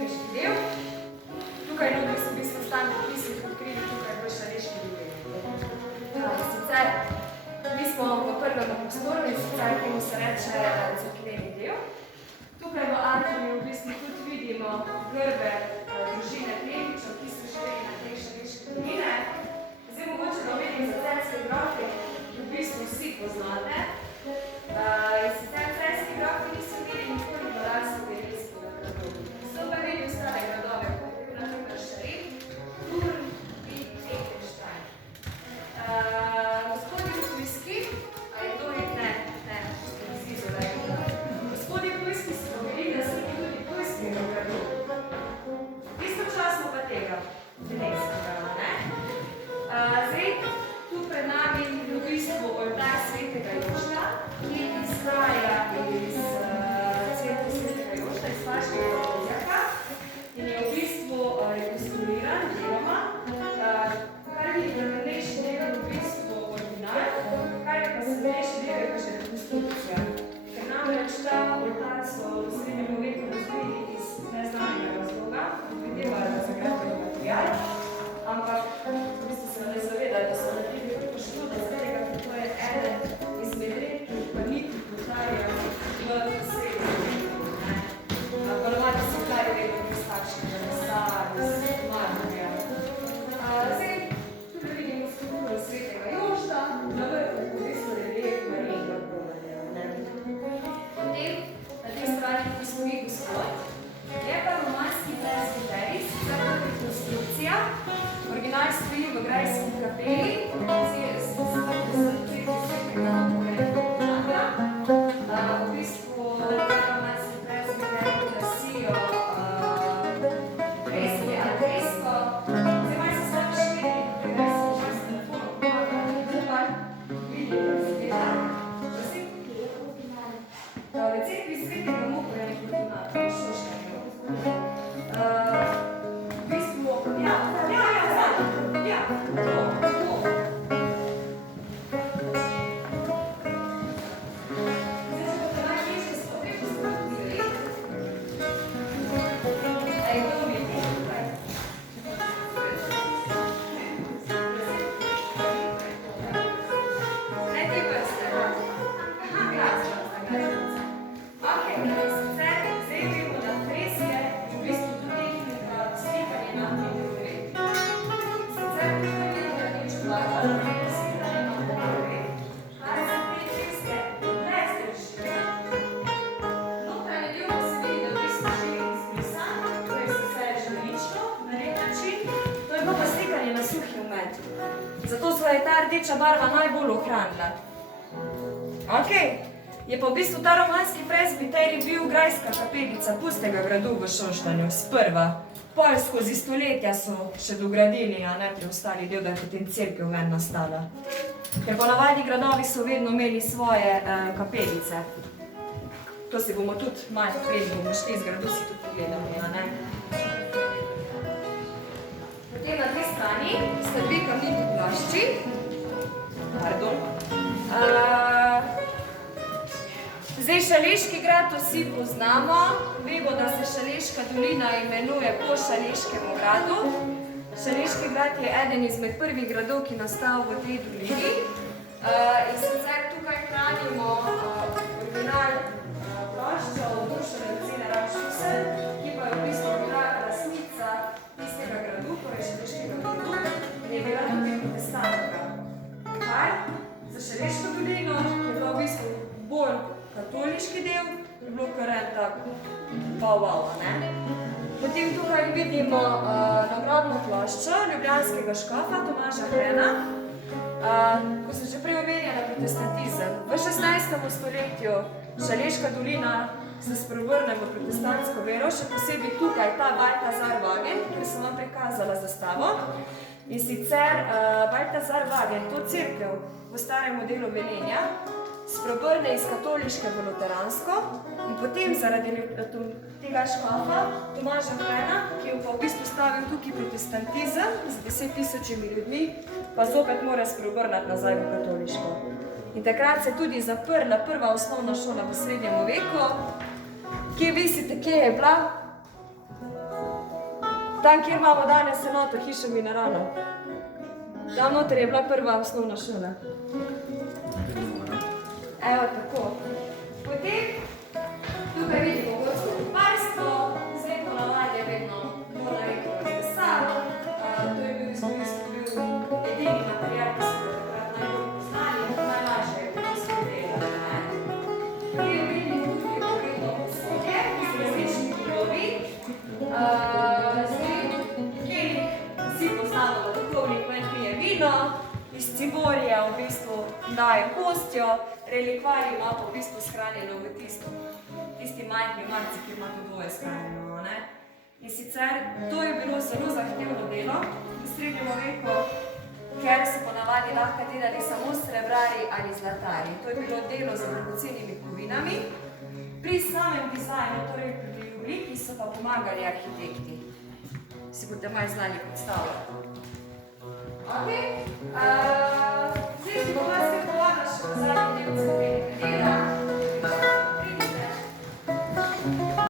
cerkniški del. Tukaj notri so v bistvu stani pismi odkrili tukaj v Šaleški dolini. Sicer, mi smo v prvem prostoru in sicer temu se reče cerkveni del. Tukaj v atriju v bistvu tudi vidimo grbe družine Klevičev, ki so živeli na tej Šaleški doline. Zdaj mogoče da omenim za Celjske grofe, v bistvu vsi poznate. In sicer Celjski grofi niso imeli nikoli balanskega rimskega gradu. So pa imeli ostale gradove, kot je na primer Šarif, Turn in Eckenstein. Gospodin Pujski, ali kdo je? Ne, Zizole. Gospodin Pujski so bili lastniki tudi Pujskega gradu. Istočasno pa tega Velenskega, ne? Zdaj, tu pred nami je v bistvu oltar svetega Jošta, ki izhaja iz cerkve svetega Jošta, iz Faškega Kozjaka in je v bistvu rekonstruiran deloma, kar vidite na dnešni del je v bistvu original, kar je pa se dnešni del je pa še rekonstrukcija. Ker namreč ta oltar so v srednjem veku razvili iz neznanega razloga, predvidevajo razgradnega material, ampak v bistvu se ne zavedajo, da so naredili tako škoda zaradi tega, ker to je eden izmed redkih panitnih oltarjev v srednjem veku. Ponovadi so oltarji vedno iz takšnega mesta, iz marmorja. Zdaj, tukaj vidimo skulpturo svetega Jošta, na vrhu v bistvu relief Marijinega kronanja. Potem, na tej strani, ki stoji Gospod, je pa romanski presbiterij, sicer kot rekonstrukcija. Original stoji v grajski kapeli, v bistvu romanski presbiterij glasijo Presley ali Presko. Zdaj malo se stavim še videli, tukaj smo še s telefonom pomagali, tukaj vidimo, da se gleda. V cerkvi svetega Muhorja je Fortunato, Šoštanjo. V bistvu, ja, to. Zdaj, če boste najbližje stopili, če ste videli. A je to vidi tukaj? Ne te vrste. Aha, glasba. Ok, sicer, zdaj gremo na freske, v bistvu tudi tehnika slikanje na videored. Sicer, tukaj vidimo rdeč barva, slikanje na videored. Kar se te freske ne zdrži. Notranji del pa se vidi, da v bistvu že izbrisan, torej se vse je želično, na nek način. To je bilo pa slikanje na suhi med. Zato se je ta rdeča barva najbolj ohranila. Ok. Je pa v bistvu ta romanski presbiterij bil grajska kapelica pustega gradu v Šoštanju, sprva. Pol skozi stoletja so še dogradili, a ne preostali del, da je potem cerkev ven nastala. Ker ponavadi gradovi so vedno imeli svoje kapelice. To si bomo tudi malo prej, bomo šli z gradu, si tudi pogledali, a ne? Potem na tej strani sta dve kamniti plašči. Pardon. Zdaj, Šaleški grad vsi poznamo. Vemo, da se Šaleška dolina imenuje po Šaleškemu gradu. Šaleški grad je eden izmed prvih gradov, ki nastal v tej dolini. In sicer tukaj hranimo original ploščo od Uršule Lucine Rašusel, ki pa je v bistvu bila lastnica tistega gradu, torej Šaleškega gradu, in je bila tudi protestantka. Kar za Šaleško dolino je bilo v bistvu bolj katoliški del, je bilo kar en tak wow, ne? Potem tukaj vidimo nagrobno ploščo ljubljanskega škofa Tomaža Hrena. Ko sem že prej omenjala protestantizem. V 16. stoletju Šaleška dolina se spreobrne v protestantsko vero, še posebej tukaj ta Baltazar Wagen, ki sem vam prikazala zastavo. In sicer Baltazar Wagen, to cerkev v starem modelu Velenja, spreobrne iz katoliške v luteransko in potem zaradi tega škofa Tomaža Hrena, ki je pa v bistvu stavil tukaj protestantizem z 10 000 ljudmi, pa zopet mora spreobrnati nazaj v katoliško. In takrat se je tudi zaprla prva osnovna šola v srednjem veku. Kje mislite, kje je bila? Tam, kjer imamo danes enoto hiša mineralov. Tam noter je bila prva osnovna šola. Evo tako. Potem tukaj vidimo gorsko koparstvo, zdaj ponavadi je vedno bolj naredno razvesalo. To je bil edini material, ki so ga takrat najbolj poznali, najlažje je bilo izpredelati. Potem vidimo tudi pogledno posodje z različnimi globi. Zdaj, kjer vsi poznamo, da duhovnik ven pije vino, iz ciborija v bistvu daje kostjo, relikvarij ima v bistvu shranjeno v tisti majhni marci, kjer ima to dvoje shranjeno. In sicer, to je bilo zelo zahtevno delo v srednjem veku, ker so ponavadi lahko delali samo srebrari ali zlatari. To je bilo delo z dragocenimi kovinami. Pri samem dizajnu, torej pri obliki, so pa pomagali arhitekti. Si boste malo znali predstavljati. Ok.